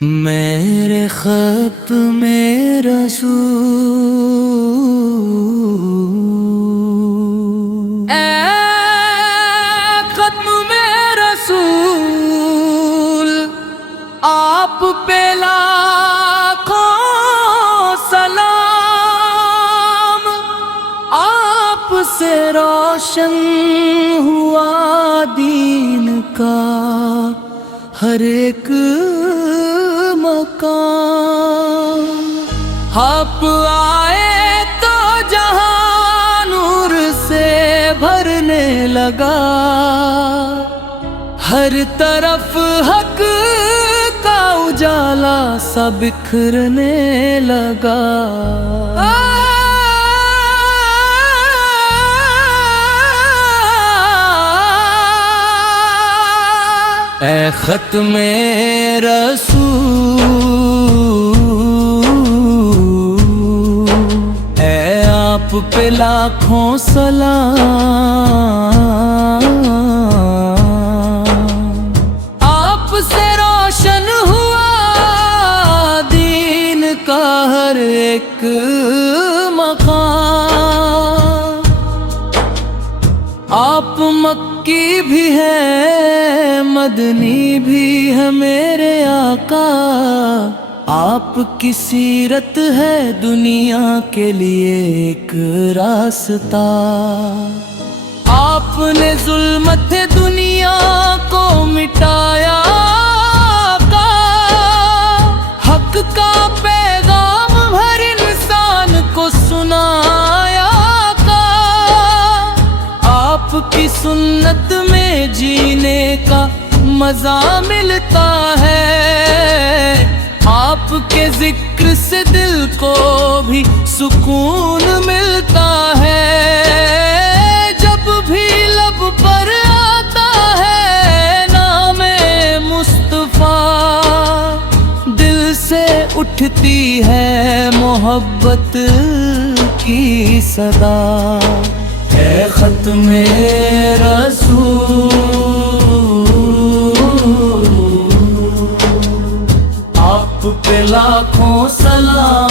میرے خط میں رسول، اے ختم میں رسول، آپ پہ لاکھوں سلام، آپ سے روشن ہوا دین کا ہر ایک مقام۔ آپ آئے تو جہاں نور سے بھرنے لگا، ہر طرف حق کا اجالا سا بکھرنے لگا۔ اے ختم رسول، اے آپ پہ لاکھوں سلام، آپ سے روشن ہوا دین کا ہر ایک مقام۔ آپ مکی بھی ہیں مدنی بھی ہے میرے آقا، آپ کی سیرت ہے دنیا کے لیے ایک راستہ۔ آپ نے ظلمت دنیا کو مٹایا آقا، حق کا پیغام ہر انسان کو سنایا آقا۔ آپ کی سنت میں جینے کا مزہ ملتا ہے، آپ کے ذکر سے دل کو بھی سکون ملتا ہے۔ جب بھی لب پر آتا ہے نام مصطفیٰ، دل سے اٹھتی ہے محبت کی صدا۔ اے ختم رسول، آپ پہ لاکھوں سلام،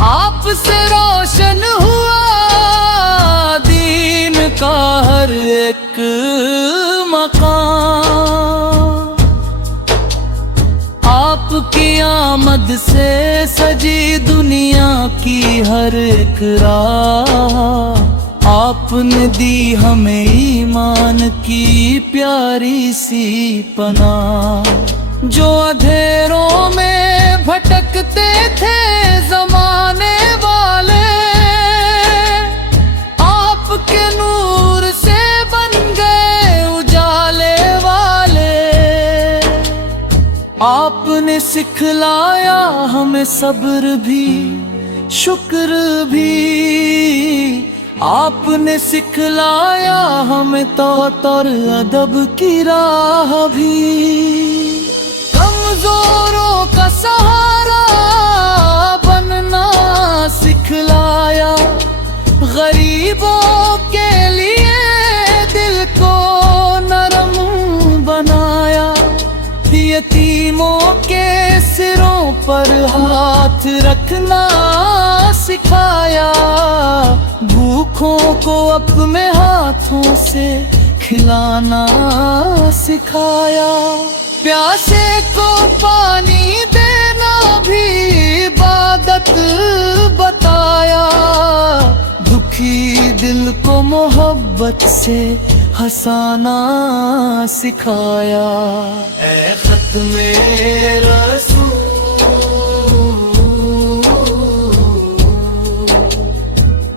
آپ سے روشن ہوا دین کا ہر ایک مقام۔ آپ کی آمد سے سجی دنیا کی ہر ایک راہ، آپ نے دی ہمیں ایمان کی پیاری سی پناہ۔ جو اندھیروں میں بھٹکتے تھے زمانے والے، آپ کے نور سے بن گئے اجالے والے۔ آپ نے سکھلایا ہمیں صبر بھی شکر بھی، آپ نے سکھلایا ہمیں طاعت اور ادب کی راہ بھی۔ کمزوروں کا سہارا بننا سکھلایا، غریبوں کے لیے دل کو نرم بنایا، یتیموں کے سروں پر ہاتھ رکھنا سکھایا، بھوکھوں کو اپنے ہاتھوں سے کھلانا سکھایا، پیاسے کو پانی دینا بھی عبادت بتایا، دکھی دل کو محبت سے ہنسانا سکھایا۔ اے ختم رسول،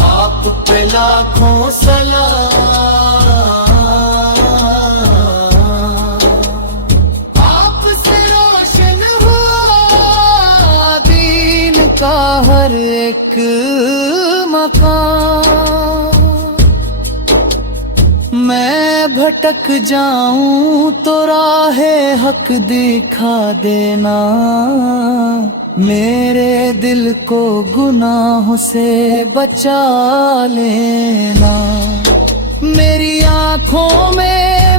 آپ پہ لاکھوں سلام، آپ سے روشن ہوا دین کا ہر ایک مقام۔ میں بھٹک جاؤں تو راہ حق دکھا دینا، میرے دل کو گناہوں سے بچا لینا، میری آنکھوں میں